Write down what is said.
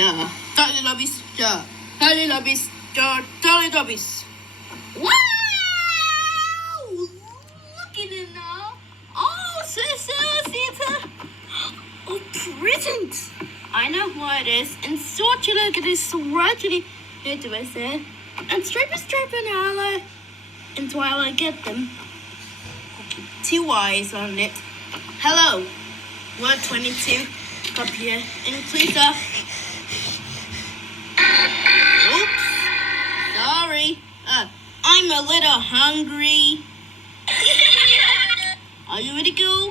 Yeah. Teletubbies. Yeah. Teletubbies. Yeah. Teletubbies. Wow! Look at it now. Oh, sisters, it's a present. I know what it is. And sort you look at this ratchetty interested. And Stripper and Ella and Twilight get them. Okay, 2 eyes on it. Hello. Word 22. Up here. And please oops. Sorry. I'm a little hungry. Are you ready to go?